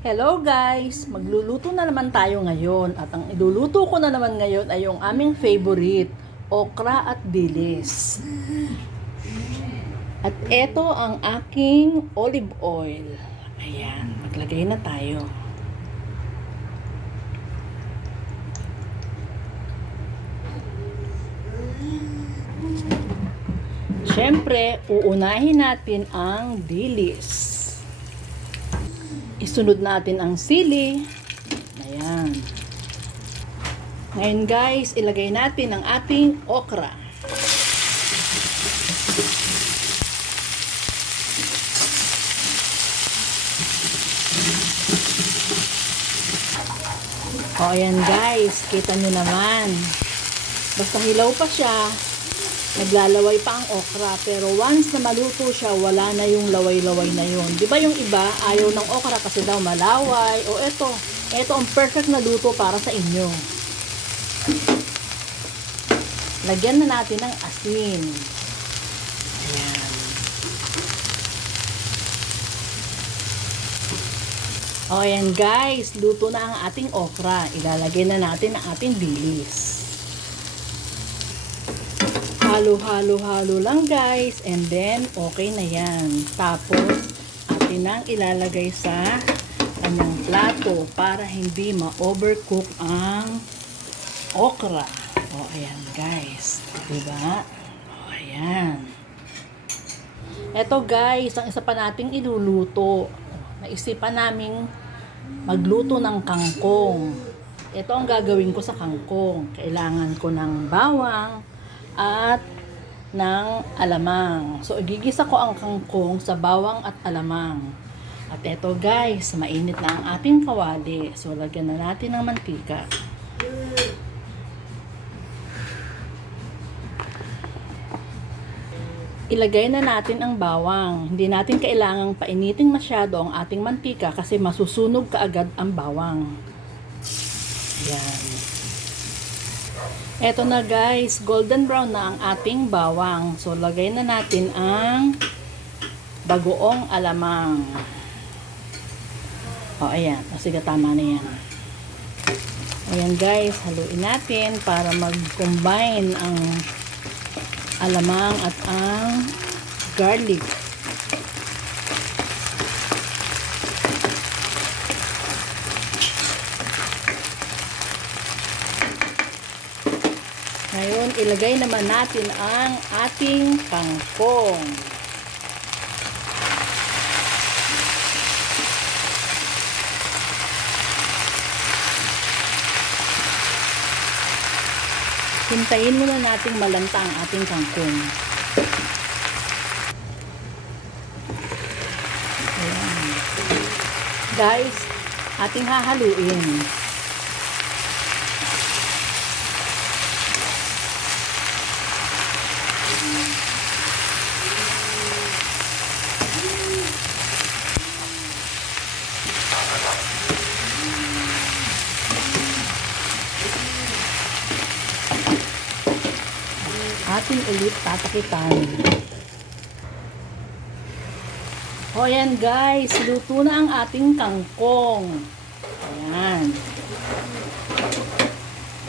Hello guys! Magluluto na naman tayo ngayon at ang iluluto ko na naman ngayon ay yung aming favorite, okra at dilis. At ito ang aking olive oil. Ayan, maglagay na tayo. Siyempre, uunahin natin ang dilis. Isunod natin ang sili. Ayan. Ngayon guys, ilagay natin ang ating okra. O ayan guys, kita nyo naman. Basta hilaw pa siya, naglalaway pa ang okra, pero once na maluto siya, wala na yung laway-laway na yun. Di ba yung iba, ayaw ng okra kasi daw malaway. O eto ang perfect na luto para sa inyo. Lagyan na natin ng asin. Ayan. O ayan guys, luto na ang ating okra. Ilalagay na natin ang ating dilis. Halo-halo-halo lang guys, and then okay na yan. Tapos atin nang ilalagay sa kanyang plato para hindi ma-overcook ang okra. O ayan guys, diba? O ayan. Eto guys, ang isa pa nating iluluto. Naisipan naming magluto ng kangkong. Ito ang gagawin ko sa kangkong. Kailangan ko ng bawang at ng alamang. So, igigisa ko ang kangkong sa bawang at alamang. At eto guys, mainit na ang ating kawali. So, lagyan na natin ng mantika. Ilagay na natin ang bawang. Hindi natin kailangang painitin masyado ang ating mantika kasi masusunog kaagad ang bawang. Yan. Eto na guys, golden brown na ang ating bawang. So, lagay na natin ang bagoong alamang. O, ayan. O, sige, tama na yan. Ayan guys, haluin natin para mag-combine ang alamang at ang garlic. Ngayon, ilagay naman natin ang ating kangkong. Hintayin muna nating malanta ang ating kangkong. Ayan. Guys, ating hahaluin. Ating ulit tatakitan. O yan guys, luto na ang ating kangkong. Ayan.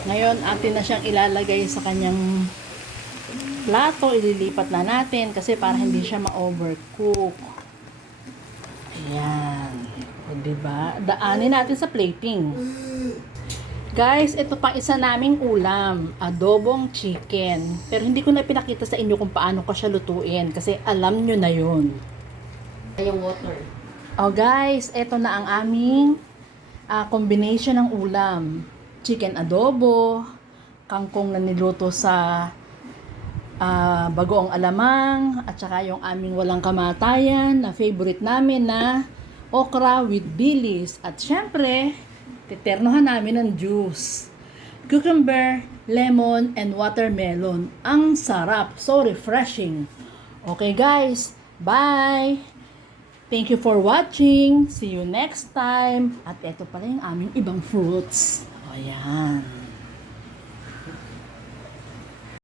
Ngayon, atin na siyang ilalagay sa kanyang plato. Ililipat na natin kasi para hindi siya ma-overcook. Ayan. O diba? Daanin natin sa plating. Guys, ito pa isa naming ulam, adobong chicken. Pero hindi ko na pinakita sa inyo kung paano ko siya lutuin kasi alam nyo na yun. Yung water. Oh guys, ito na ang aming combination ng ulam. Chicken adobo, kangkong na niluto sa bagoong alamang, at saka yung aming walang kamatayan na favorite namin na okra with dilis. At syempre, titernohan namin ng juice. Cucumber, lemon, and watermelon. Ang sarap. So refreshing. Okay guys, bye! Thank you for watching. See you next time. At ito pala yung aming ibang fruits. Ayan.